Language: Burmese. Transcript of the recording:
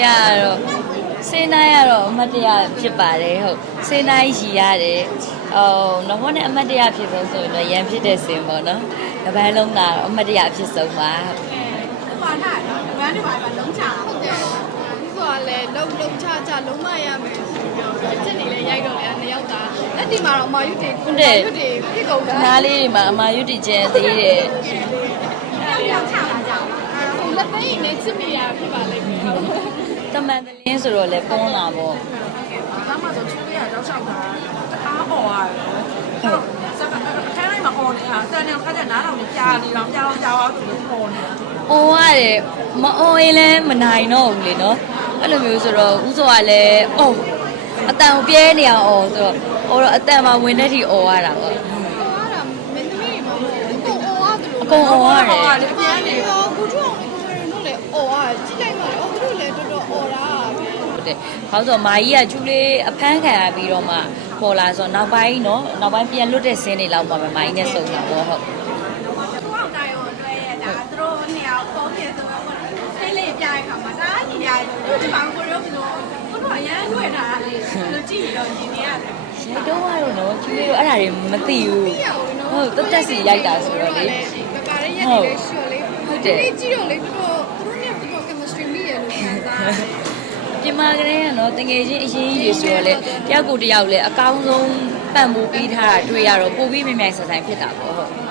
တရားကတော့စေနိုင်ကတော့အမတ်တရားဖြစ်ပါတယ်ဟုတ်စေနိုင်ရည်ရတယ်ဟိုတော့ဘောနဲ့အမတ်တရားဖြစ်ဆုံးဆိုရင်တော့ရန်ဖြစ်တဲ့စင်ပေါ့နော်တပန်းလုံးကတော့အမတ်တရားအဖြစ်ဆုံးပါဟုတ်ပါထားတော့ဒီဘန်းတွေပါပါလုံးချတာဟုတ်တယ်ဒီဆိုကလည်းလုံလုံချချလုံးမရမယ်ဆိုပြီးတော့ချစ်နေလဲရိုက်တော့လေနှစ်ယောက်သားလက်ဒီမှာတော့အမယုတ်တွေရွတ်တွေဖြစ်ကုန်တာနားလေးတွေမှာအမာယုတိကျန်သေးတယ်ရောက်ချတာကြောင့် ဟိုလက်သိရင်လည်းချစ်မိရဖြစ်ပါလိမ့်မယ်ဟုတ်တမန်တလင်းဆိုတော့လဲပုံးလာပေါ့ဘာမှဆိုချူလေးကရောက်ချတာတအားပေါ်ရတယ်ဟုတ်စကားခဲလိုက်မှာအော်နေတာတန်နေခါကျနားတော်ကြီးကြားနေတော့ကြားတော့ကြားအောင်သူကပေါ်နေတာ။အော်ရတယ်မအော်ရင်လည်းမနိုင်တော့ဘူးလေနော်။အဲ့လိုမျိုးဆိုတော့ဥစောကလည်းအော်အတန်ကိုပြဲနေအောင်အော်ဆိုတော့အော်တော့အတန်မှာဝင်တဲ့ထိအော်ရတာပေါ့ကဲ့တာမင်းသမီးတွေမှာမဟုတ်ဘူးကိုအော်ရတယ်။အကုန်အော်ရတယ်ဒီပြန်နေအော်ကိုကျွန်း ကိုတို့လည်းအော်ရကြည့်လိုက်မှအော်သူတို့လည်းတော်တော်အော်တာပဲဟုတ်တယ်။ဘာလို့ဆိုတော့မာကြီးကကျူလေးအဖမ်းခံရပြီးတော့မှပေါ်လာဆိုတော့နောက်ပိုင်းနော်နောက်ပိုင်းပြန်လွတ်တဲ့ဆင်းတွေလောက်မှပဲမာကြီးနဲ့စုံတာပေါ့ဟုတ်သူအောင်တိုင်ရောတွဲရတာသူတို့နှစ်ယောက်ပုံပြဆိုတော့ဖိလေးပြရခါမှာဒါညီရတယ်သူဒီကောင်ကိုရောဘယ်လိုဘုရားရမ်းတွေ့တာလေလူကြည့်တော့ညီနေရတယ်။ရေတော့ကတော့နော်ကျူလေးတို့အဲ့ဒါတွေမသိဘူး။ဟုတ်တက်တက်စီရိုက်တာဆိုတော့လေကကားရဲ့ရက်တွေလည်းရှိရလေဟုတ်တယ်ဒီကြည့်တော့လေတော်တော်သူတို့နဲ့တော်တော် chemistry မိရလို့ခံစားရတယ် ပြင်မာကလေးကနော်တငယ်ချင်းအရင်ကြီးတွေဆိုတော့လေတယောက်ကိုတယောက်လေအကောင်းဆုံးပံ့ပိုးပေးထားတာတွေ့ရတော့ပိုပြီးမြင်မြိုင်ဆိုင်ဆိုင်ဖြစ်တာပေါ့